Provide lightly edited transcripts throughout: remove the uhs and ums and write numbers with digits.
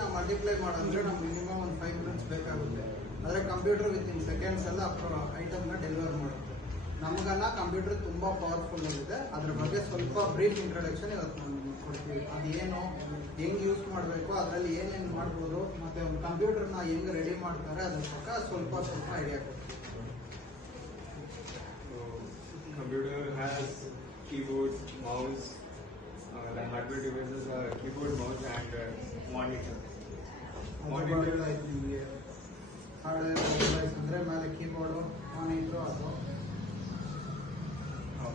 ನಾವು ಮಲ್ಟಿಪ್ಲೈ ಮಾಡೋದ್ರೆ ನಮ್ಗೆ ಮಿನಿಮಮ್ ಒಂದು 5 ಮಿನಿಟ್ಸ್ ಬೇಕಾಗುತ್ತೆ. ಆದರೆ ಕಂಪ್ಯೂಟರ್ ವಿತಿನ್ ಸೆಕೆಂಡ್ಸ್ ಎಲ್ಲ ಐಟಮ್ನ ಡೆಲಿವರ್ ಮಾಡುತ್ತೆ. ನಮಗನ್ನ ಕಂಪ್ಯೂಟರ್ ತುಂಬ ಪವರ್ಫುಲ್ ಆಗಿದೆ. ಅದ್ರ ಬಗ್ಗೆ ಸ್ವಲ್ಪ ಬ್ರೀಫ್ ಇಂಟ್ರೊಡಕ್ಷನ್ ಇವತ್ತು ನಾವು ನಿಮ್ಗೆ ಕೊಡ್ತೀವಿ. ಅದೇನು, ಹೆಂಗೆ ಯೂಸ್ ಮಾಡಬೇಕು, ಅದರಲ್ಲಿ ಏನೇನು ಮಾಡ್ಬೋದು, ಮತ್ತು ಒಂದು ಕಂಪ್ಯೂಟರ್ನ ಹೆಂಗೆ ರೆಡಿ ಮಾಡ್ತಾರೆ ಅದ್ರ ಬಗ್ಗೆ ಸ್ವಲ್ಪ ಐಡಿಯಾ ಕೊಡ್ತೀವಿ. Computer has keyboard, mouse, the hardware devices are keyboard, mouse and monitor. Monitor ನಿಮಗೆ ಹಾರ್ಡ್ವೇರ್ ಡಿವೈಸ್ ಅಂದರೆ ಮೇಲೆ ಕೀಬೋರ್ಡು, ಮಾನಿಟ್ರು ಅದು.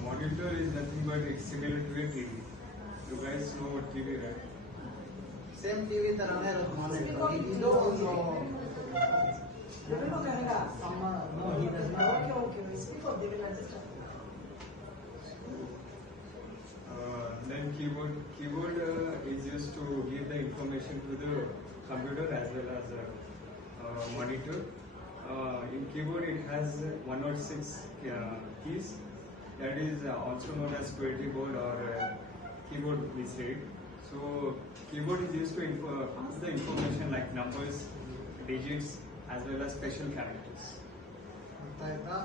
Monitor is nothing but it's similar to a TV. You guys know what TV, right? Same TV ತರನೇ ಇರುತ್ತೆ monitor. ಇದು ಒಂದು then keyboard is used to give the information to the computer as well as monitor. In keyboard it has 106 keys, that is also known as QWERTY board or keyboard we say. So keyboard is used to put the information like numbers, digits as well as special characters. ಅರ್ಥ ಆಯ್ತಾ?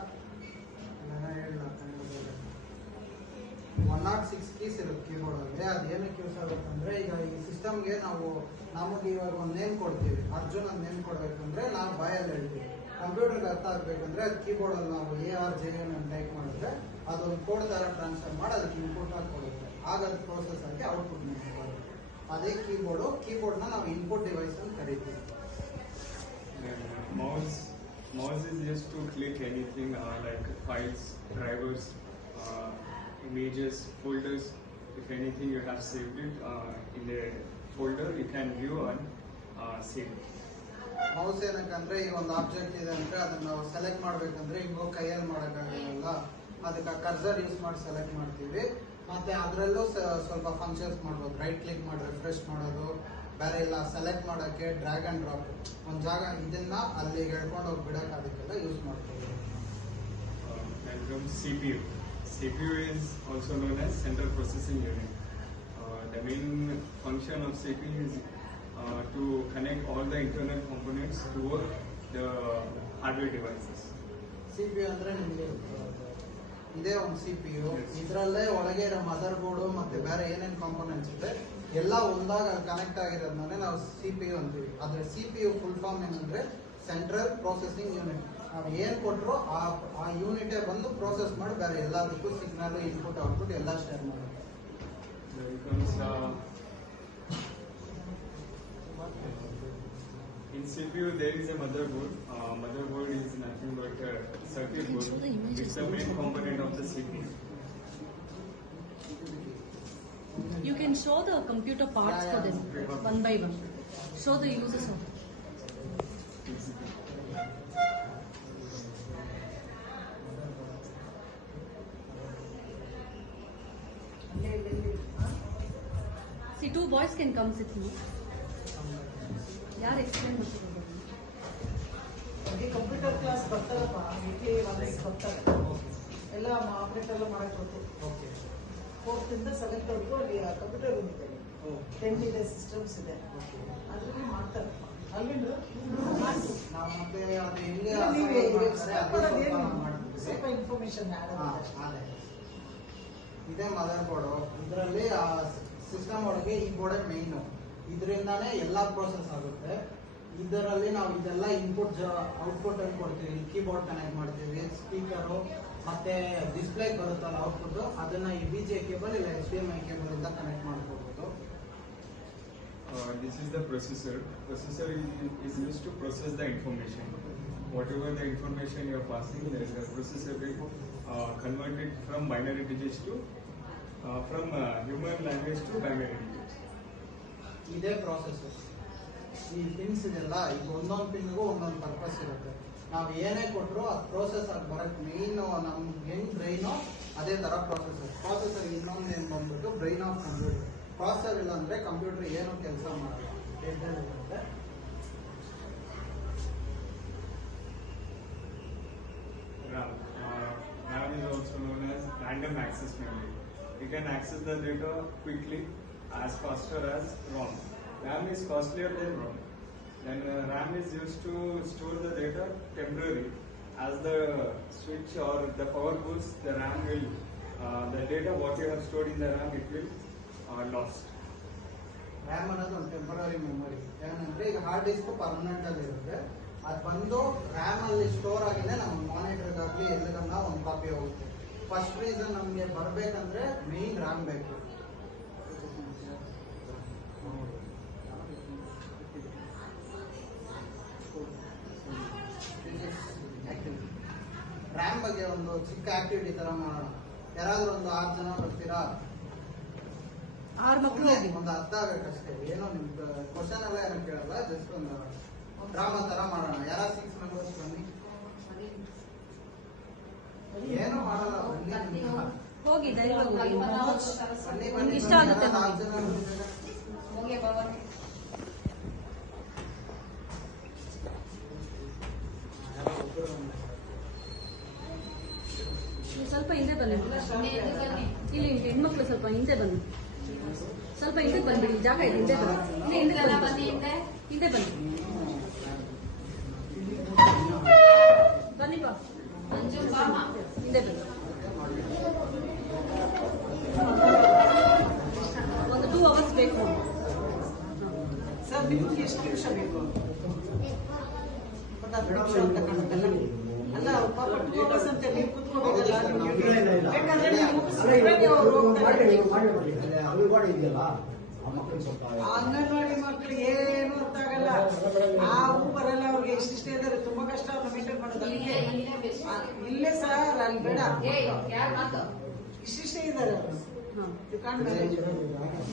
106 keys ಇರುತ್ತೆ ಕೀಬೋರ್ಡಲ್ಲಿ. ಅದು ಏನಕ್ಕೆ use ಆಗುತ್ತೆ ಅಂದರೆ, ಈಗ ಈ ಸಿಸ್ಟಮ್ಗೆ ನಮಗೆ ಇವಾಗ ಒಂದು ನೇಮ್ ಕೊಡ್ತೀವಿ. ಅರ್ಜುನ್ ಅಂತ ನೇಮ್ ಕೊಡಬೇಕಂದ್ರೆ ನಾವು ಬಾಯಲ್ಲಿ ಹೇಳ್ತೀವಿ. ಕಂಪ್ಯೂಟರ್ಗೆ ಅರ್ಥ ಆಗಬೇಕಂದ್ರೆ ಅದು ಕೀಬೋರ್ಡಲ್ಲಿ ನಾವು ARJN ಅಂತ ಟೈಪ್ ಮಾಡಿದ್ರೆ ಅದೊಂದು ಕೋಡ್ ಥರ ಟ್ರಾನ್ಸ್ಫರ್ ಮಾಡಿ ಅದಕ್ಕೆ ಇನ್ಪುಟ್ ಆಗಿ ಕೊಡುತ್ತೆ. ಆಗ ಅದು ಪ್ರೋಸೆಸ್ ಆಗಿ ಔಟ್ಪುಟ್ ಬರುತ್ತೆ. ಅದೇ ಕೀಬೋರ್ಡ್ನ ನಾವು ಇನ್ಪುಟ್ ಡಿವೈಸ್ ಅಂತ ಕರಿತೀವಿ. Mouse is used to click anything like files, drivers, images, folders. If anything you have saved it in a folder, you can view and save. Mouse ಏನಕ್ಕಂದ್ರೆ ಈ ಒಂದು ಆಬ್ಜೆಕ್ಟ್ ಇದೆ ಅಂದ್ರೆ ಅದನ್ನ ನಾವು ಸೆಲೆಕ್ಟ್ ಮಾಡ್ಬೇಕಂದ್ರೆ ಹಿಂಗೋ ಕೈಯಲ್ಲಿ ಮಾಡೋಕ್ಕಾಗಲ್ಲ. ಅದಕ್ಕೆ ಕರ್ಸರ್ ಯೂಸ್ ಮಾಡಿ ಸೆಲೆಕ್ಟ್ ಮಾಡ್ತೀವಿ. ಮತ್ತೆ ಅದರಲ್ಲೂ ಸ್ವಲ್ಪ ಫಂಕ್ಷನ್ಸ್ ಮಾಡ್ಬೋದು. ರೈಟ್ ಕ್ಲಿಕ್ ಮಾಡಿ ರಿಫ್ರೆಶ್ ಮಾಡೋದು, ಬೇರೆ ಎಲ್ಲ ಸೆಲೆಕ್ಟ್ ಮಾಡೋಕ್ಕೆ ಡ್ರ್ಯಾಗ್ ಅಂಡ್ ಡ್ರಾಪ್, ಒಂದು ಜಾಗ ಇದನ್ನ ಅಲ್ಲಿಗೆ ಹೇಳ್ಕೊಂಡು ಹೋಗಿ ಬಿಡಕ್ಕೆ ಅದಕ್ಕೆಲ್ಲ ಯೂಸ್ ಮಾಡ್ತೀವಿ. And from CPU is also known as Central Processing Unit. The main function of CPU is to connect all the internal components toward the hardware devices. CPU ಅಂದ್ರೆ ನಿಮಗೆ ಇದೇ ಒಂದು CPU. ಇದರಲ್ಲೇ ಒಳಗೆ ಇರೋ ಮದರ್ ಬೋರ್ಡು ಮತ್ತೆ ಬೇರೆ ಏನೇನು ಕಾಂಪೋನೆಂಟ್ಸ್ ಇದೆ ಎಲ್ಲ ಒಂದಾಗ ಕನೆಕ್ಟ್ ಆಗಿರೋದನ್ನೇ ನಾವು CPU ಅಂತೀವಿ. ಆದರೆ CPU ಫುಲ್ ಫಾರ್ಮ್ ಏನಂದ್ರೆ ಸೆಂಟ್ರಲ್ ಪ್ರೊಸೆಸಿಂಗ್ ಯೂನಿಟ್. ನಾವು ಏನು ಕೊಟ್ಟರು ಆ ಯೂನಿಟೇ ಬಂದು ಪ್ರೋಸೆಸ್ ಮಾಡಿ ಬೇರೆ ಎಲ್ಲದಕ್ಕೂ ಸಿಗ್ನಲ್, ಇನ್ಪುಟ್, ಔಟ್ಪುಟ್ ಎಲ್ಲ ಶೇರ್ ಮಾಡುತ್ತೆ. In CPU there is a motherboard. Motherboard is nothing but a circuit board. It's the main component of the CPU. You can show the computer parts for them one by one. Show the uses of it. See, 2 boys can come with me. ಯಾರು explain ಮಾಡ್ತಿರೋದು? Computer class ಬರ್ತಾರಪ್ಪ, weekly once ಬರ್ತಾರೆ. ಎಲ್ಲ operate ಎಲ್ಲ ಮಾಡಕ್ ಗೊತ್ತು. 4th ಇಂದ 7th ವರೆಗೂ ಅಲ್ಲಿ ಕಂಪ್ಯೂಟರ್ ರೂಮ್ ಇದೆ. 10 ಇದೆ, ಸಿಸ್ಟಮ್ಸ್ ಇದೆ, ಅದರಲ್ಲಿ ಮಾಡ್ತಾರಪ್ಪ. ಅಲ್ಲಿಂದ ನಾವು ಮತ್ತೆ ಅದು ಹೆಂಗೆ ಸ್ವಲ್ಪ ಇನ್ಫಾರ್ಮೇಶನ್ ಇದೇ ಮದರ್ ಬೋರ್ಡು. ಇದರಲ್ಲಿ ಸಿಸ್ಟಮ್ ಒಳಗೆ ಈ ಬೋರ್ಡೇ ಮೇಯ್ನು. ಇದರಿಂದಾನೇ ಎಲ್ಲ ಪ್ರೋಸೆಸ್ ಆಗುತ್ತೆ. ಇದರಲ್ಲಿ ನಾವು ಇದೆಲ್ಲ ಇನ್ಪುಟ್ ಔಟ್ಪುಟ್ ಅಂತ ಕೊಡ್ತೀವಿ. ಕೀಬೋರ್ಡ್ ಕನೆಕ್ಟ್ ಮಾಡ್ತೀವಿ, ಸ್ಪೀಕರು ಮತ್ತೆ ಡಿಸ್ಪ್ಲೇ ಬರುತ್ತಲ್ಲ ಔಟ್ಪುಟ್, ಅದನ್ನ ಈ BGA ಕೇಬಲ್ ಇಲ್ಲ HDMI ಕೇಬಲ್ ಇಂದ ಕನೆಕ್ಟ್ ಮಾಡ್ಕೋಬಹುದು. This is the processor. Processor is used to process the information. Whatever the information you are passing, there is a processor will convert it from binary digits to from human language to binary digits. ಇದೇ process. ಈ pins ಇದೆಲ್ಲ ಈಗ ಒಂದೊಂದು ಪಿನ್ಗೂ ಒಂದೊಂದು purpose ಇರುತ್ತೆ. ನಾವು ಏನೇ ಕೊಟ್ಟರು ಅದು ಪ್ರೋಸೆಸ್ ಆಗಿ ಬರೋಕ್ಕೆ ಮೇಯ್ನು ನಮ್ಗೆ ಹೆಂಗೆ ಬ್ರೈನೋ ಅದೇ ಥರ ಪ್ರಾಸೆಸರ್ ಇನ್ನೊಂದು ಏನು ಬಂದ್ಬಿಟ್ಟು ಬ್ರೈನ್ ಆಫ್ ಕಂಪ್ಯೂಟರ್. ಪ್ರಾಸೆಸರ್ ಇಲ್ಲ ಅಂದರೆ ಕಂಪ್ಯೂಟರ್ ಏನೂ ಕೆಲಸ ಮಾಡಲ್ಲ. RAM is also known as random access memory. You can access the data quickly as faster as ROM. RAM is costlier than ROM. Then RAM is used to store the data temporary. As the switch or the power goes, the RAM will, the data what you have stored in the RAM, it will lost. RAM ಅನ್ನೋದು ಒಂದು temporary memory. ಏನಂದ್ರೆ ಈಗ hard disk permanent ಅಲ್ಲಿ ಇರುತ್ತೆ, ಅದು ಬಂದು RAM ಅಲ್ಲಿ store ಆಗಿದೆ ನಮ್ಮ ಮಾನಿಟರ್ಗಾಗ್ಲಿ ಎಲ್ಲದನ್ನ ಒಂದು ಕಾಪಿ ಹೋಗುತ್ತೆ. ಫಸ್ಟ್ ರೀಸನ್ ನಮಗೆ ಬರಬೇಕಂದ್ರೆ ಮೇನ್ ರ್ಯಾಮ್ ಬೇಕು. ರ್ಯಾಮ್ ಬಗ್ಗೆ ಒಂದು ಚಿಕ್ಕ ಆಕ್ಟಿವಿಟಿ ತರ ಮಾಡೋಣ. ಯಾರಾದ್ರೂ ಒಂದು 6 ಜನ ಬರ್ತೀರಾ? 6 ಮಕ್ಕಳು ಹೋಗಿ. ಒಂದು ಅರ್ಧ ಆಗಬೇಕಷ್ಟೇ. ಏನೋ ನಿಮ್ದು ಕ್ವಶನ್ ಎಲ್ಲ ಏನೋ ಕೇಳಲ್ಲ, ಜಸ್ಟ್ ಒಂದು ಡ್ರಾಮಾ ತರ ಮಾಡೋಣ. ಯಾರ 6 ಮೆಂಬರ್ಸ್ ಬನ್ನಿ. ಏನೋ ಮಾಡಲ್ಲ, ಬನ್ನಿ. ಹೋಗಿ ಧೈರ್ಯವಾಗಿ ಹೋಗಿ. ಬನ್ನಿ ಬನ್ನಿ. ನಿಮ್ಗೆ ಇಷ್ಟ ಆಗುತ್ತೆ ನೋಡಿ. 4 ಜನ ಬಂದಿದ್ದಾರೆ. ಯಾರೋ ಒಬ್ರು ಬಂದಿದ್ದಾರೆ. ನೀವು ಸ್ವಲ್ಪ ಹಿಂದೆ ಬನ್ನಿ. ಇಲ್ಲಿ ಹೆಣ್ಮಕ್ಳು ಸ್ವಲ್ಪ ಹಿಂದೆ ಬನ್ನಿ. ಸ್ವಲ್ಪ ಹಿಂದೆ ಬಂದ್ಬಿಡಿ, ಜಾಗ ಇದೆ, ಹಿಂದೆ ಬನ್ನಿ. ಹಿಂದೆ ಬನ್ನಿ. ಬನ್ನಿ ಬಾ, ಹಿಂದೆ ಬನ್ನಿ. ಒಂದು 2 ಅವರ್ಸ್ ಬೇಕು. ಸರ್ ನಿಮ್ಗೆ ಎಷ್ಟು ನಿಮಿಷ ಬೇಕು? ಒಂದು 10 ನಿಮಿಷ ಅಂತ ಕಾಣುತ್ತಲ್ಲ. ಅಲ್ಲ ಅವ್ರು ಪಾಪ 2 ಅವರ್ಸ್ ಅಂತ ನೀವು ಕುತ್ಕೋಬೇಕಲ್ಲ. ಬೇಕಾದ್ರೆ ನೀವು ಮುಗಿಸ್ಬಿಟ್ರೆ ಅವ್ರು ಹೋಗ್ತಾರೆ. ಅಂಗನವಾಡಿ ಮಕ್ಕಳು ಏನು ಅರ್ಥ ಆಗಲ್ಲ, ಆವು ಬರಲ್ಲ ಅವ್ರಿಗೆ. ಇಷ್ಟಿಷ್ಟೇ ಇದಾರೆ, ತುಂಬಾ ಕಷ್ಟ ಅವ್ರನ್ನ ಮೇಂಟೈನ್ ಮಾಡೋದು. ಇಲ್ಲೇ ಸರ್, ಅಲ್ಲಿ ಬೇಡ, ಇಷ್ಟಿಷ್ಟೇ ಇದ್ದಾರೆ ಅವರು.